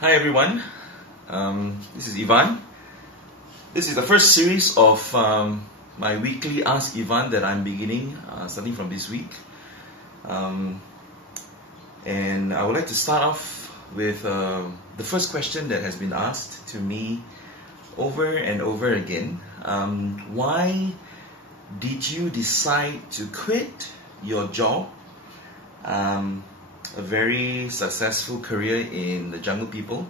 Hi everyone, this is Ivan. This is the first series of my weekly Ask Ivan that I'm beginning starting from this week. And I would like to start off with the first question that has been asked to me over and over again. Why did you decide to quit your job? A very successful career in the Jungle People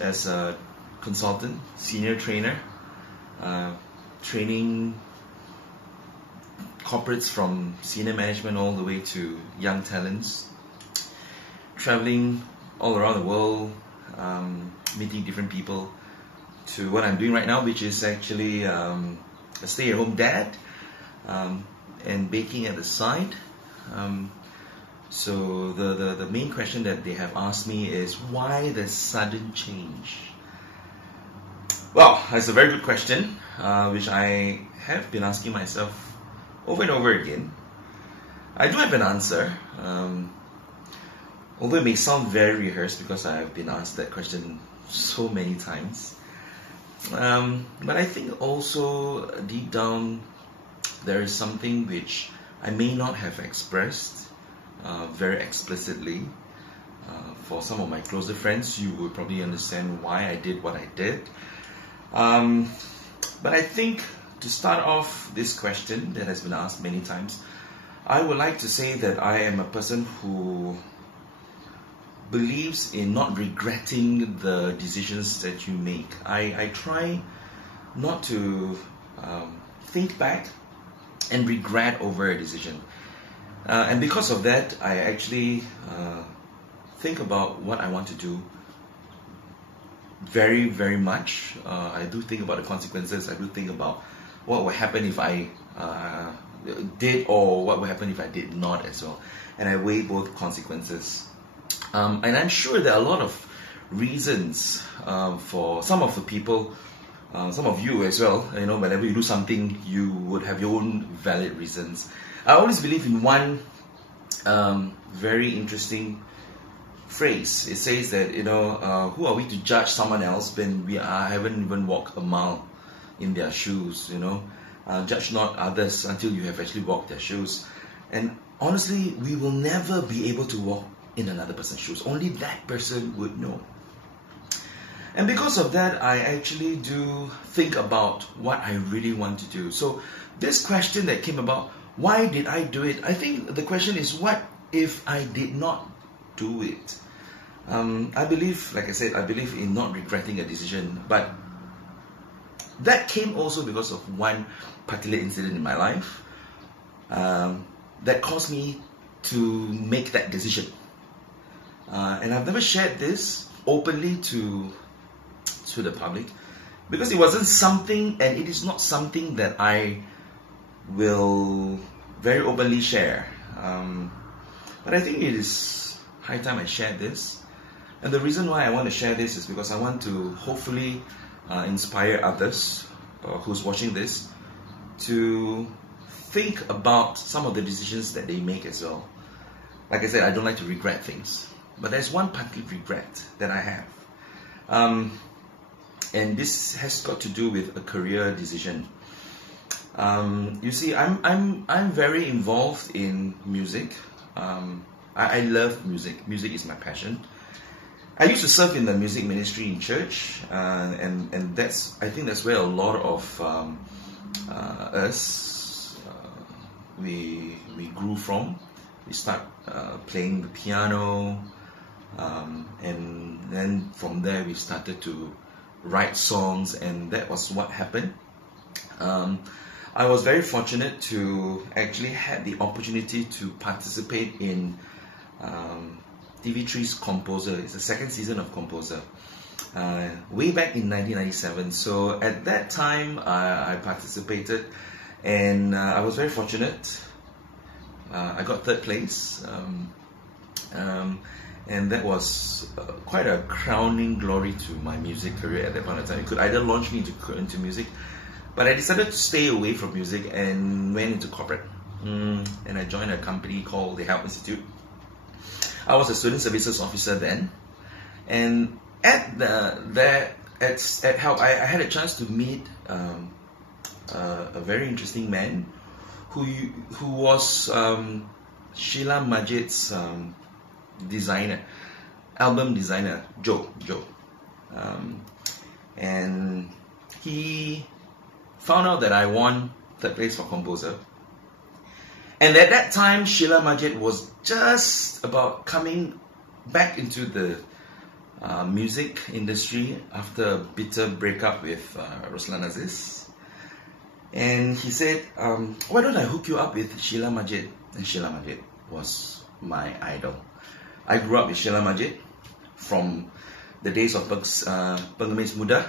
as a consultant, senior trainer, training corporates from senior management all the way to young talents, traveling all around the world, meeting different people, to what I'm doing right now, which is actually a stay-at-home dad, and baking at the side. So the main question that they have asked me is, why the sudden change? Well, that's a very good question, which I have been asking myself over and over again. I do have an answer, although it may sound very rehearsed because I have been asked that question so many times. But I think also deep down there is something which I may not have expressed very explicitly. For some of my closer friends, you would probably understand why I did what I did. But I think to start off this question that has been asked many times, I would like to say that I am a person who believes in not regretting the decisions that you make. I try not to think back and regret over a decision. And because of that, I actually think about what I want to do very, very much. I do think about the consequences. I do think about what would happen if I did, or what would happen if I did not as well. And I weigh both consequences. And I'm sure there are a lot of reasons for some of the people, some of you as well. You know, whenever you do something, you would have your own valid reasons. I always believe in one very interesting phrase. It says that, who are we to judge someone else when we haven't even walked a mile in their shoes, judge not others until you have actually walked their shoes. And honestly, we will never be able to walk in another person's shoes. Only that person would know. And because of that, I actually do think about what I really want to do. So this question that came about, why did I do it? I think the question is, what if I did not do it? I believe, like I said, I believe in not regretting a decision. But that came also because of one particular incident in my life that caused me to make that decision. And I've never shared this openly to the public because it wasn't something, and it is not something that I will very openly share. But I think it is high time I shared this. And the reason why I want to share this is because I want to hopefully inspire others who's watching this to think about some of the decisions that they make as well. Like I said, I don't like to regret things. But there's one particular regret that I have. And this has got to do with a career decision. You see, I'm very involved in music. I love music. Music is my passion. I used to serve in the music ministry in church, and I think that's where a lot of us we grew from. We start playing the piano, and then from there we started to write songs, and that was what happened. I was very fortunate to actually have the opportunity to participate in TV3's Composer. It's the second season of Composer, way back in 1997. So at that time, I participated, and I was very fortunate. I got third place, and that was quite a crowning glory to my music career at that point of time. It could either launch me into music, but I decided to stay away from music and went into corporate. And I joined a company called the Help Institute. I was a student services officer then, and at how I had a chance to meet a very interesting man who was Sheila Majid's designer, album designer, Joe. And he found out that I won third place for composer. And at that time, Sheila Majid was just about coming back into the music industry after a bitter breakup with Ruslan Aziz. And he said, why don't I hook you up with Sheila Majid? And Sheila Majid was my idol. I grew up with Sheila Majid from the days of Pengemis Muda,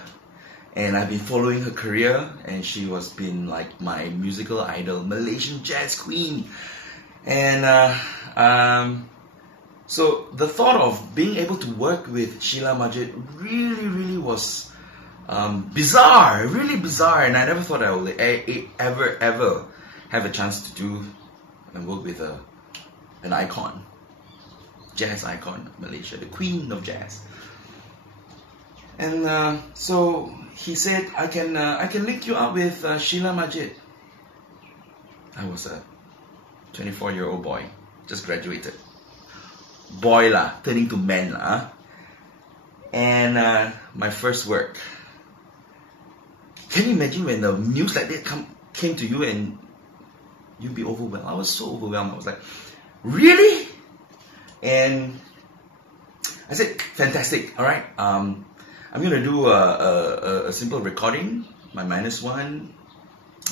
and I've been following her career, and she was been like my musical idol, Malaysian jazz queen. And so the thought of being able to work with Sheila Majid really was bizarre, really bizarre, and I never thought I would ever have a chance to do and work with an icon, jazz icon of Malaysia, the queen of jazz. And so he said, I can link you up with Sheila Majid. I was a 24-year-old boy, just graduated. Boy lah, turning to man lah. And my first work. Can you imagine when the news like that came to you and you'd be overwhelmed? I was so overwhelmed. I was like, really? And I said, fantastic. All right. I'm going to do a simple recording, my -1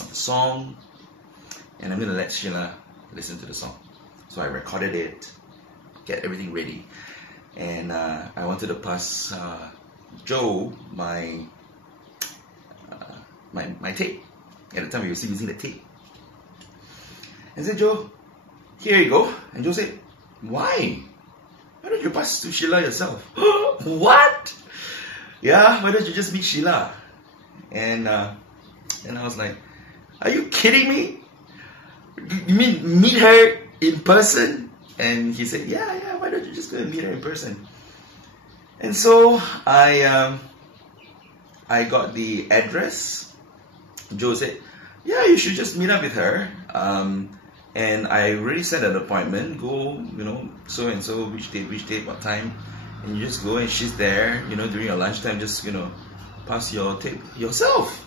of the song, and I'm going to let Sheila listen to the song. So I recorded it, get everything ready, and I wanted to pass Joe my tape. At the time, we were still using the tape. And I said, Joe, here you go. And Joe said, why? Why don't you pass to Sheila yourself? What? Yeah, why don't you just meet Sheila? And I was like, are you kidding me? You mean meet her in person? And he said, yeah, why don't you just go and meet her in person? And so I got the address. Joe said, yeah, you should just meet up with her. And I already set an appointment, go, so and so, which date, what time. And you just go and she's there, during your lunchtime, just, pass your tape yourself.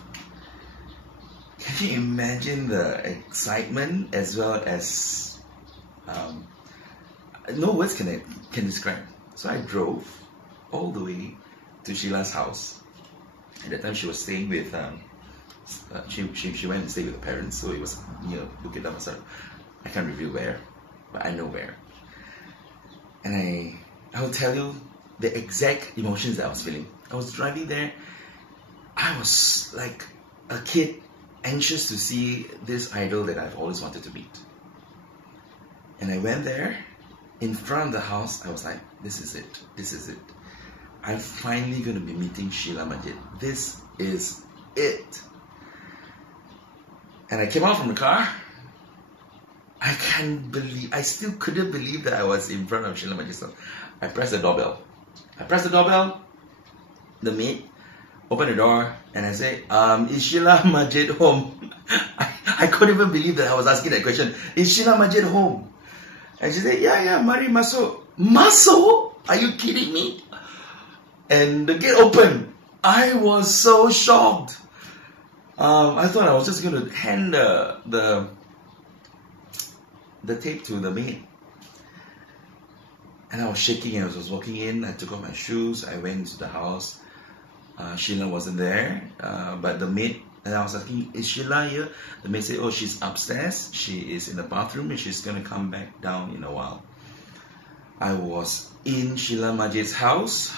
Can you imagine the excitement as well as, no words can describe. So I drove all the way to Sheila's house. At that time she was staying with, she went and stayed with her parents, so it was near Bukit Damansara. I can't reveal where, but I know where. And I will tell you the exact emotions that I was feeling. I was driving there. I was like a kid, anxious to see this idol that I've always wanted to meet. And I went there, in front of the house. I was like, this is it. I'm finally going to be meeting Sheila Majid. This is it. And I came out from the car. I still couldn't believe that I was in front of Sheila Majid. I pressed the doorbell. The maid opened the door and I said, is Sheila Majid home? I couldn't even believe that I was asking that question. Is Sheila Majid home? And she said, yeah, mari masuk. Masuk? Are you kidding me? And the gate opened. I was so shocked. I thought I was just going to hand the tape to the maid. And I was shaking as I was walking in. I took off my shoes. I went into the house. Sheila wasn't there. But the maid, and I was asking, is Sheila here? The maid said, oh, she's upstairs. She is in the bathroom and she's going to come back down in a while. I was in Sheila Majid's house.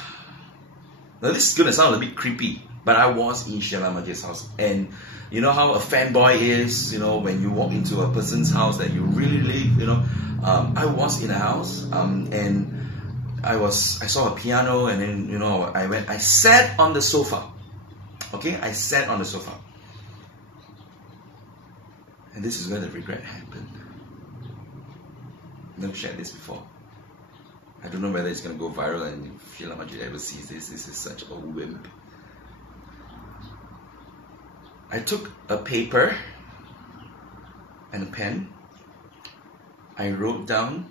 Now this is going to sound a bit creepy, but I was in Sheila Majid's house. And you know how a fanboy is, when you walk into a person's house that you really, I was in a house, and I saw a piano, and then, I sat on the sofa. Okay, I sat on the sofa. And this is where the regret happened. I've never shared this before. I don't know whether it's going to go viral, and if Sheila Majid ever sees this is such a wimp. I took a paper and a pen. I wrote down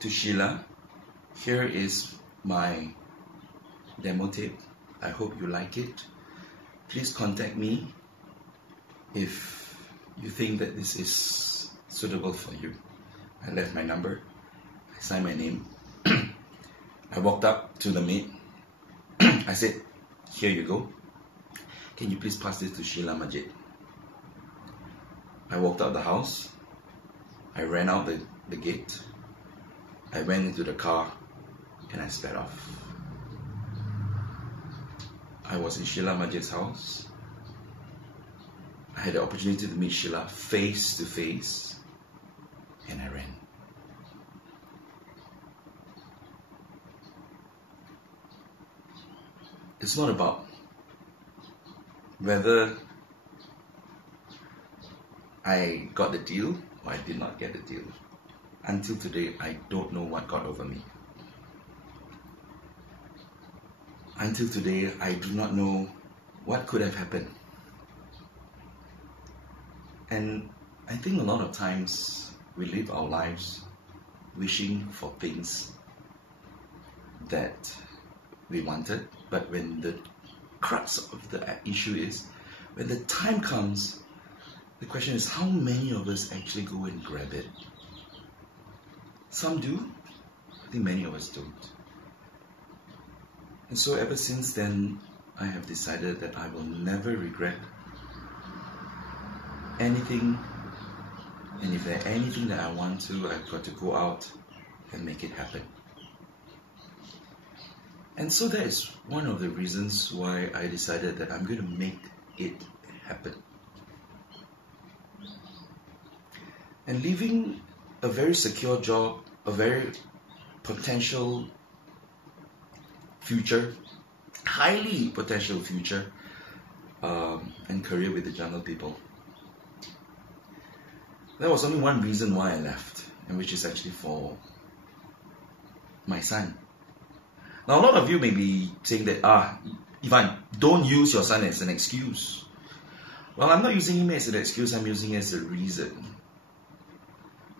to Sheila, here is my demo tape. I hope you like it. Please contact me if you think that this is suitable for you. I left my number. I signed my name. I walked up to the maid. I said, here you go. Can you please pass this to Sheila Majid? I walked out the house. I ran out the gate. I went into the car and I sped off. I was in Sheila Majid's house. I had the opportunity to meet Sheila face to face, and I ran. It's not about whether I got the deal or I did not get the deal. Until today, I don't know what got over me. Until today, I do not know what could have happened. And I think a lot of times we live our lives wishing for things that we wanted, but when the crux of the issue is, when the time comes, the question is, how many of us actually go and grab it? Some do. I think many of us don't. And so ever since then, I have decided that I will never regret anything. And if there's anything that I want to, I've got to go out and make it happen. And so that is one of the reasons why I decided that I'm going to make it happen. And leaving a very secure job, a very potential future, highly potential future, and career with the Jungle People. There was only one reason why I left, and which is actually for my son. Now, a lot of you may be saying that, Ivan, don't use your son as an excuse. Well, I'm not using him as an excuse, I'm using it as a reason.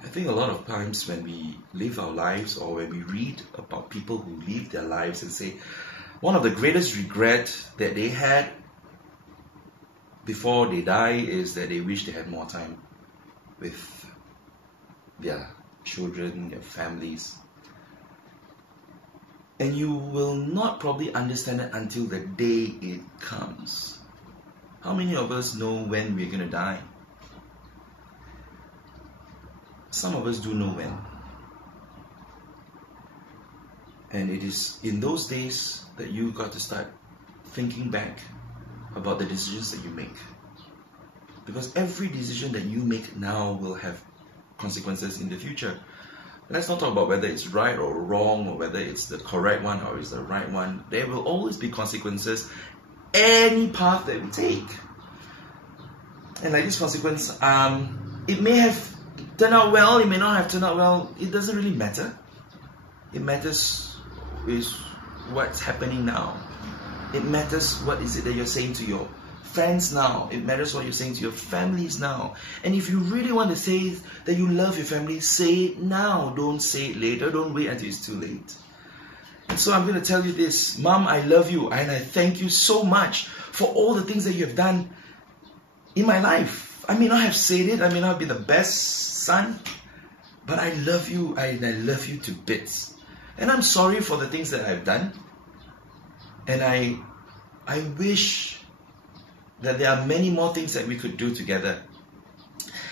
I think a lot of times when we live our lives, or when we read about people who live their lives and say, one of the greatest regrets that they had before they die is that they wish they had more time with their children, their families. And you will not probably understand it until the day it comes. How many of us know when we're going to die? Some of us do know when. And it is in those days that you got to start thinking back about the decisions that you make. Because every decision that you make now will have consequences in the future. Let's not talk about whether it's right or wrong, or whether it's the correct one or it's the right one. There will always be consequences any path that we take. And like this consequence, it may have turned out well, it may not have turned out well. It doesn't really matter. It matters is what's happening now. It matters what is it that you're saying to your friends now. It matters what you're saying to your families now. And if you really want to say that you love your family, say it now. Don't say it later. Don't wait until it's too late. And so I'm going to tell you this. Mom, I love you, and I thank you so much for all the things that you have done in my life. I may not have said it. I may not be the best son, but I love you, and I love you to bits. And I'm sorry for the things that I've done. And I wish that there are many more things that we could do together.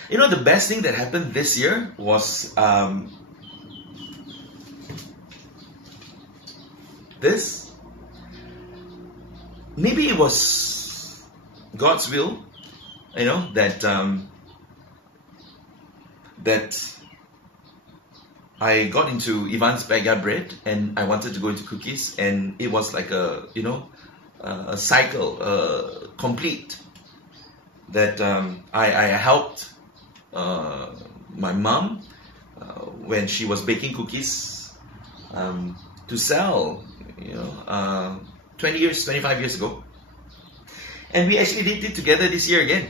You know, the best thing that happened this year was this. Maybe it was God's will, you know, that I got into Ivan's Backyard Bread, and I wanted to go into cookies, and it was like a, you know, a cycle, complete, that I helped my mom when she was baking cookies to sell, 20 years, 25 years ago. And we actually did it together this year again.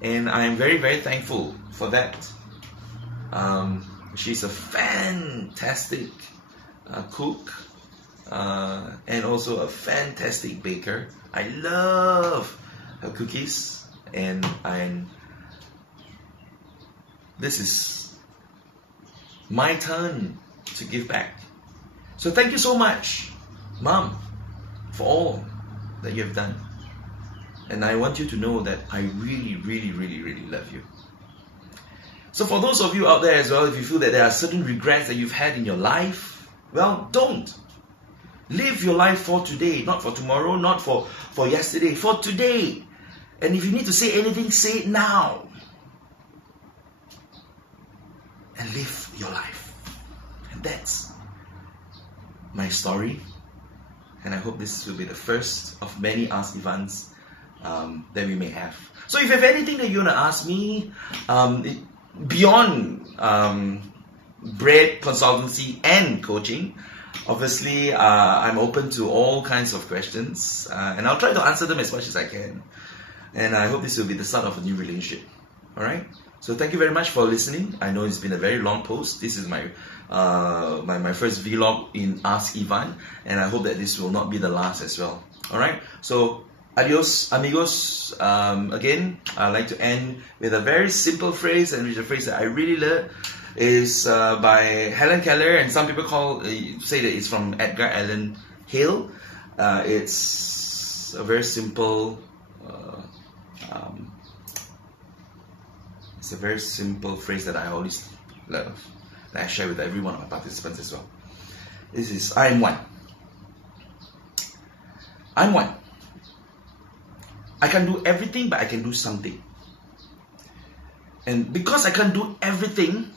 And I'm very, very thankful for that. She's a fantastic cook and also a fantastic baker. I love her cookies, and this is my turn to give back. So thank you so much, Mom, for all that you have done. And I want you to know that I really, really, really, really love you. So for those of you out there as well, if you feel that there are certain regrets that you've had in your life, well, don't. Live your life for today, not for tomorrow, not for yesterday, for today. And if you need to say anything, say it now. And live your life. And that's my story. And I hope this will be the first of many Ask Ivans that we may have. So if you have anything that you want to ask me, beyond bread consultancy and coaching, obviously I'm open to all kinds of questions, and I'll try to answer them as much as I can. And I hope this will be the start of a new relationship. Alright? So thank you very much for listening. I know it's been a very long post. This is my my first vlog in Ask Ivan, and I hope that this will not be the last as well. Alright? So adios amigos. Again, I'd like to end with a very simple phrase, and which is a phrase that I really love. Is by Helen Keller, and some people say that it's from Edgar Allan Hale. It's a very simple it's a very simple phrase that I always love, that I share with every one of my participants as well. This is, I am one. I'm one. I can do everything, but I can do something. And because I can't do everything,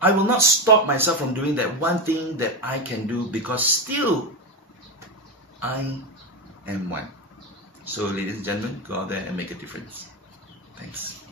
I will not stop myself from doing that one thing that I can do, because still I am one. So ladies and gentlemen, go out there and make a difference. Thanks.